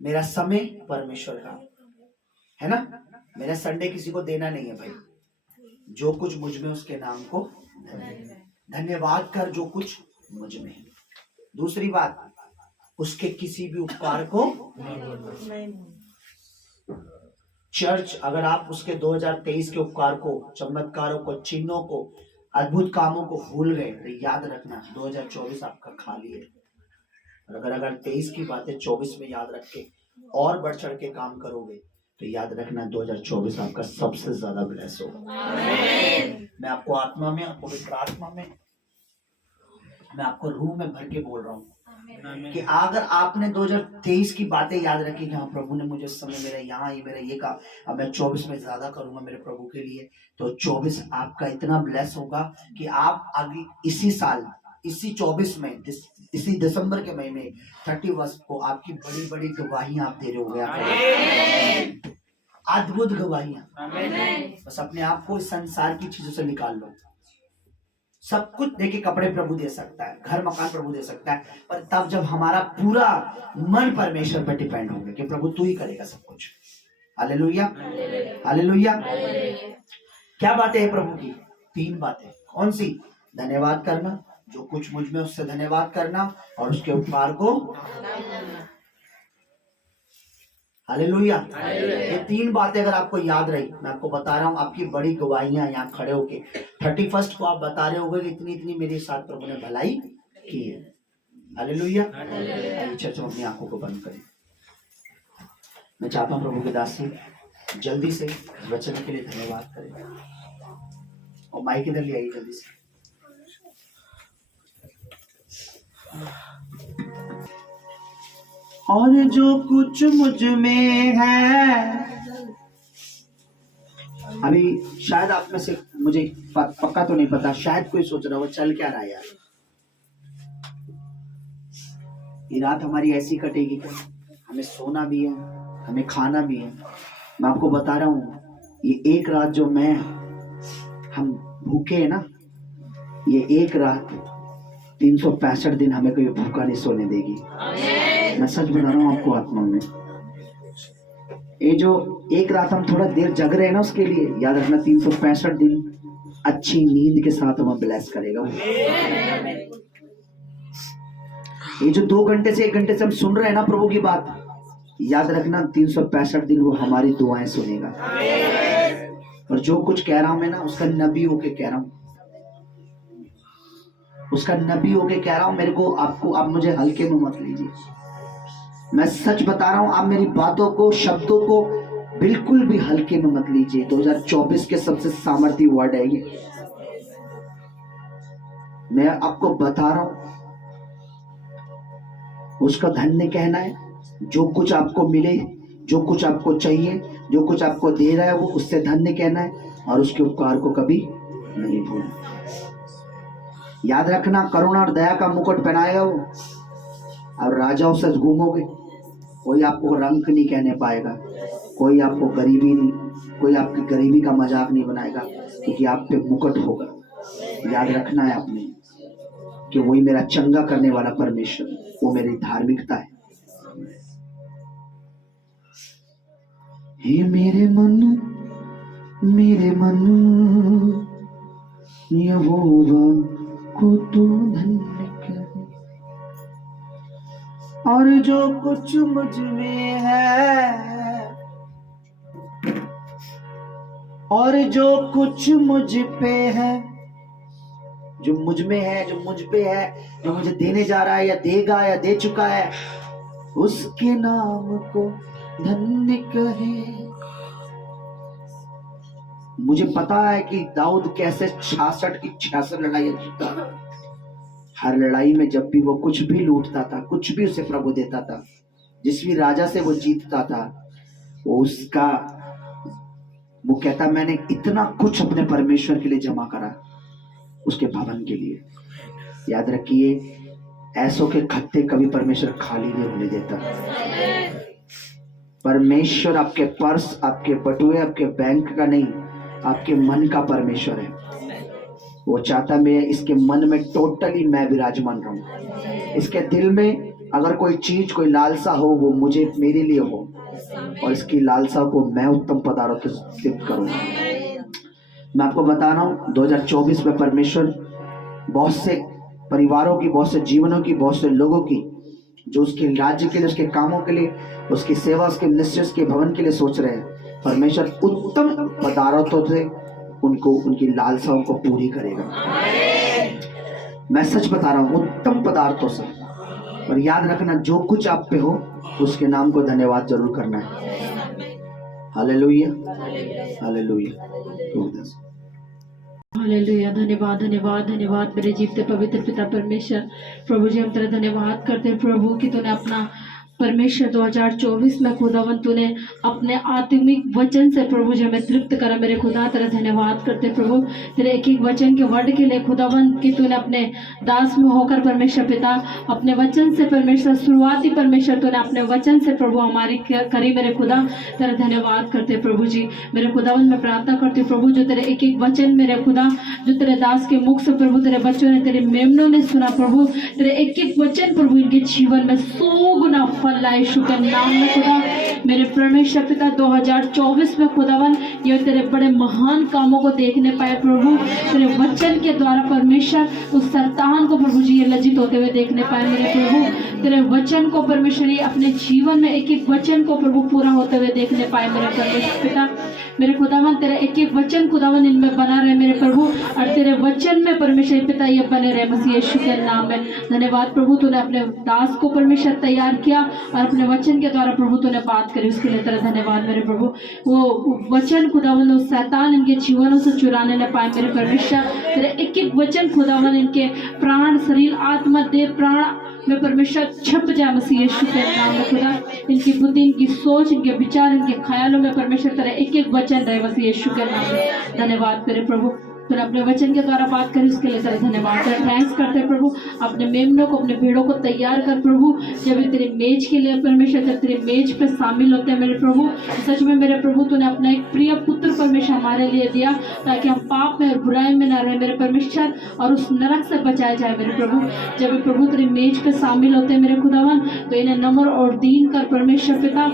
मेरा समय परमेश्वर का है ना, मेरा संडे किसी को देना नहीं है भाई। जो कुछ मुझ में उसके नाम को धन्यवाद कर, जो कुछ मुझ में है। दूसरी बात, उसके किसी भी उपकार को चर्च, अगर आप उसके 2023 के उपकार को, चमत्कारों को, चिन्हों को, अद्भुत कामों को भूल गए तो याद रखना 2024 आपका खाली है। और अगर 23 की बातें 24 में याद रख के और बढ़ चढ़ के काम करोगे तो याद रखना 2024 आपका सबसे ज्यादा ब्लेस होगा। मैं आपको आत्मा में, आपको पवित्र आत्मा में, मैं आपको रूह में भर के बोल रहा हूँ कि अगर आपने 2023 की बातें याद रखी कि हाँ प्रभु ने मुझे इस समय मेरा यहाँ ये मेरा ये कहा, अब मैं 24 में ज्यादा करूंगा मेरे प्रभु के लिए, तो 24 आपका इतना ब्लेस होगा कि आप आगे इसी साल, इसी 24 में, इसी दिसंबर के महीने 31 को आपकी बड़ी बड़ी गवाहियां आप दे रहे हो, अद्भुत गवाहियां। बस अपने आप को इस संसार की चीजों से निकाल लो। सब कुछ देखिए, कपड़े प्रभु दे सकता है, घर मकान प्रभु दे सकता है, पर तब जब हमारा पूरा मन परमेश्वर पर डिपेंड होगा कि प्रभु तू ही करेगा सब कुछ। Hallelujah, hallelujah. क्या बातें हैं प्रभु की? 3 बातें। कौन सी? धन्यवाद करना, जो कुछ मुझ में उससे धन्यवाद करना, और उसके उपकार को। हालेलुया। ये 3 बातें अगर आपको याद रही, मैं आपको बता रहा हूँ आपकी बड़ी गवाहियां यहाँ खड़े होके 31 को आप बता रहे होगे कि इतनी इतनी मेरे साथ प्रभु ने भलाई की है। हालेलुया। चर्च में अपनी आंखों को बंद करें। मैं चाहता हूँ प्रभु के दास से जल्दी से वचन के लिए धन्यवाद करें, और माइक इधर ले आइए जल्दी से। और जो कुछ मुझ में है, अभी शायद आप में से, मुझे पक्का तो नहीं पता, शायद कोई सोच रहा हो चल क्या रहा है यार, ये रात हमारी ऐसी कटेगी क्या? हमें सोना भी है, हमें खाना भी है। मैं आपको बता रहा हूँ, ये एक रात जो हम भूखे हैं ना, ये एक रात 365 दिन हमें कोई भूखा नहीं सोने देगी। मैं सच बता रहा हूँ आपको आत्मा में। ये जो एक रात हम थोड़ा देर जग रहे हैं ना, उसके लिए याद रखना 365 दिन अच्छी नींद के साथ हमें ब्लेस करेगा। ये जो 2 घंटे से 1 घंटे से हम सुन रहे हैं ना प्रभु की बात, याद रखना 365 दिन वो हमारी दुआएं सुनेगा। और जो कुछ कह रहा हूं मैं ना, उसका नबी होके कह रहा हूं, उसका नबी होके कह रहा हूं। मेरे को आप मुझे हल्के में मत लीजिए। मैं सच बता रहा हूं, आप मेरी बातों को, शब्दों को बिल्कुल भी हल्के में मत लीजिए। 2024 के सबसे सामर्थी वर्ड है ये। मैं आपको बता रहा हूं, उसका धन्य कहना है। जो कुछ आपको मिले, जो कुछ आपको चाहिए, जो कुछ आपको दे रहा है, वो उससे धन्य कहना है, और उसके उपकार को कभी नहीं भूलना। याद रखना, करुणा और दया का मुकुट पहनाएगा वो, और राजाओं से घूमोगे, कोई आपको रंक नहीं कहने पाएगा, कोई आपको गरीबी नहीं, कोई आपकी गरीबी का मजाक नहीं बनाएगा, क्योंकि आप पे मुकुट होगा। याद रखना है आपने कि वही मेरा चंगा करने वाला परमेश्वर, वो मेरी धार्मिकता है। हे मेरे मन यहोवा को तू धन्य कर, और जो कुछ मुझ में है, और जो कुछ मुझ पे है, जो मुझ में है, जो मुझ पे है, जो मुझे देने जा रहा है या देगा या दे चुका है, उसके नाम को धन्य कहे। मुझे पता है कि दाऊद कैसे 66 की 66 लड़ाई जीता। हर लड़ाई में जब भी वो कुछ भी लूटता था, कुछ भी उसे प्रभु देता था, जिस भी राजा से वो जीतता था, वो कहता मैंने इतना कुछ अपने परमेश्वर के लिए जमा करा, उसके भवन के लिए। याद रखिए, ऐसों के खत्ते कभी परमेश्वर खाली नहीं होने देता। परमेश्वर आपके पर्स, आपके बटुए, आपके बैंक का नहीं, आपके मन का परमेश्वर है। वो चाहता मैं इसके मन में टोटली मैं विराजमान रहूं। इसके दिल में अगर कोई चीज, कोई लालसा हो, वो मुझे, मेरे लिए हो, और इसकी लालसा को मैं उत्तम पदार्थों से सिद्ध करूं। मैं आपको बता रहा हूं, 2024 में परमेश्वर बहुत से परिवारों की, बहुत से जीवनों की, बहुत से लोगों की, जो उसके राज्य के लिए, उसके कामों के लिए, उसकी सेवा, उसके मिनिस्ट्री, उसके भवन के लिए सोच रहे हैं, परमेश्वर उत्तम पदार्थों से उनको, उनकी लालसाओं को पूरी करेगा। मैं सच बता रहा हूं, उत्तम पदार्थों से। और याद रखना, जो कुछ आप पे हो उसके नाम को धन्यवाद जरूर करना है। Hallelujah, hallelujah, hallelujah. धन्यवाद, धन्यवाद, धन्यवाद मेरे जीवते पवित्र पिता परमेश्वर। प्रभु जी, हम तेरा धन्यवाद करते हैं प्रभु कि तूने अपना परमेश्वर 2024 में खुदावन तूने अपने आत्मिक वचन से प्रभु जी हमें तृप्त करा। मेरे खुदा तेरा धन्यवाद करते प्रभु, तेरे एक एक वचन के वर्ड के लिए खुदावन कि तूने अपने दास में होकर परमेश्वर पिता अपने वचन से परमेश्वर, शुरुआती परमेश्वर तूने अपने वचन से प्रभु हमारी करी। मेरे खुदा तेरा धन्यवाद करते प्रभु जी। मेरे खुदावन मैं प्रार्थना करती हूँ प्रभु, जो तेरे एक एक वचन मेरे खुदा, जो तेरे दास के मुख से प्रभु तेरे बच्चों ने, तेरे मेमनों ने सुना प्रभु, तेरे एक एक वचन प्रभु इनके जीवन में 100 गुना लाए शुक्र नाम में खुदा। मेरे परमेश्वर पिता 2024 में खुदावन ये तेरे बड़े महान कामों को देखने पाए प्रभु, तेरे वचन के द्वारा परमेश्वर उस शैतान को प्रभु जी ये लज्जित होते हुए देखने पाए। मेरे प्रभु तेरे वचन को परमेश्वर ये अपने जीवन में एक एक वचन को प्रभु पूरा होते हुए देखने पाए। मेरे परमेश्वर पिता, मेरे खुदावन तेरा एक एक वचन खुदावन इनमें बना रहे मेरे प्रभु, और तेरे वचन में परमेश्वर पिता ये बने रहे मसीह यीशु के नाम में। धन्यवाद प्रभु, तूने अपने दास को परमेश्वर तैयार किया और अपने वचन के द्वारा प्रभु तूने बात करी, उसके लिए तेरा धन्यवाद मेरे प्रभु। वो वचन खुदावन उस शैतान इनके जीवनों से चुराने न पाए मेरे परमेश्वर। तेरे एक एक वचन खुदावन इनके प्राण, शरीर, आत्मा, देह, प्राण में परमेश्वर छप जाए मसीह यीशु के नाम में खुदा। इनकी बुद्धि, इनकी सोच, इनके विचार, इनके ख्यालों में परमेश्वर तेरा एक एक वचन रहे मसीह यीशु के नाम में। धन्यवाद तेरे प्रभु, फिर अपने वचन के द्वारा बात करी, उसके लिए तेरा धन्यवाद। तेरा थैंक्स करते प्रभु। अपने मेमनों को, अपने भेड़ों को तैयार कर प्रभु, जब ये तेरे मेज के लिए परमेश्वर जब तेरे मेज पे शामिल होते हैं मेरे प्रभु। सच में मेरे प्रभु तूने अपना एक प्रिय पुत्र परमेश्वर हमारे लिए दिया, ताकि हम पाप में और बुराई में न रहे मेरे परमेश्वर, और उस नरक से बचाया जाए मेरे प्रभु। जब ये प्रभु तेरे मेज पे शामिल होते हैं मेरे खुदावन, तो इन्हें नम्र और दीन कर परमेश्वर पिता,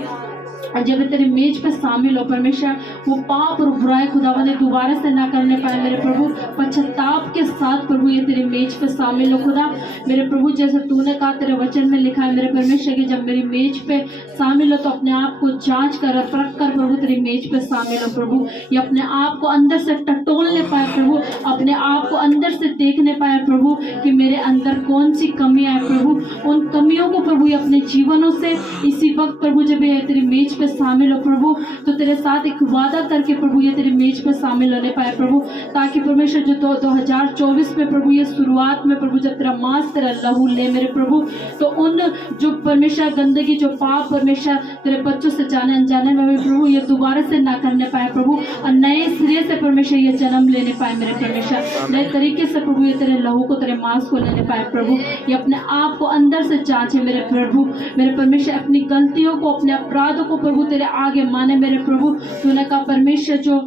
और जब तेरे मेज पे शामिल हो परमेश्वर, वो पाप और बुराई खुदावन दोबारा से ना करने पाए मेरे प्रभु। पश्चाताप के साथ प्रभु ये तेरे मेज पे शामिल हो खुदा मेरे प्रभु। जैसे तूने कहा तेरे वचन में लिखा है मेरे परमेश्वर कि जब मेरी मेज पे शामिल हो तो अपने आप को जांच कर, परख कर प्रभु तेरी मेज पे शामिल हो प्रभु। ये अपने आप को अंदर से टटोलने पाए प्रभु, अपने आप को अंदर से देखने पाए प्रभु कि मेरे अंदर कौन सी कमी है प्रभु। उन कमियों को प्रभु ये अपने जीवनों से इसी वक्त प्रभु जब ये तेरी मेज पे शामिल हो प्रभु, तो तेरे साथ एक वादा करके प्रभु ये तेरे मेज पे शामिल होने पाए प्रभु, ताकि परमेश्वर जो 2024 में प्रभु ये शुरुआत में प्रभु जब तेरा मांस, तेरा लहू ले मेरे प्रभु, तो उन जो परमेश्वर गंदगी, जो पाप परमेश्वर तेरे बच्चों से जाने अनजाने में प्रभु ये दोबारा से ना करने पाए प्रभु, और नए सिरे से परमेश्वर ये जन्म लेने पाए मेरे परमेश्वर। नए तरीके से प्रभु ये तेरे लहू को, तेरे मांस को लेने पाए प्रभु। ये अपने आप को अंदर से जांचे मेरे प्रभु, मेरे परमेश्वर। अपनी गलतियों को, अपने अपराधों को प्रभु तेरे आगे माने मेरे प्रभु। तूने कहा परमेश्वर जो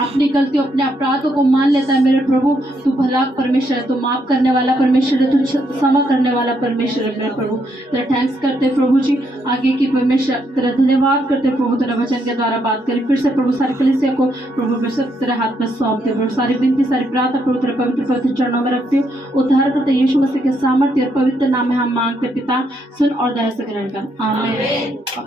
अपनी गलतियों अपने अपराधों को मान लेता है मेरे प्रभु, तू भला परमेश्वर है, तू माफ करने वाला परमेश्वर है, तू क्षमा करने वाला परमेश्वर है मेरे प्रभु। तेरा थैंक्स करते प्रभु जी, आगे की परमेश्वर तेरा धन्यवाद करते प्रभु, तेरा वचन के द्वारा बात करी फिर से प्रभु। सारी कलीसिया को प्रभु मैं सब तेरे हाथ में सौंपते प्रभु, सारी विनती सारी प्रार्थना प्रभु तेरे पवित्र चरणों में रखती हूँ। उद्धार करते यीशु मसीह के सामर्थ्य और पवित्र नाम में हम मांगते पिता, सुन और दया से ग्रहण कर, आमीन।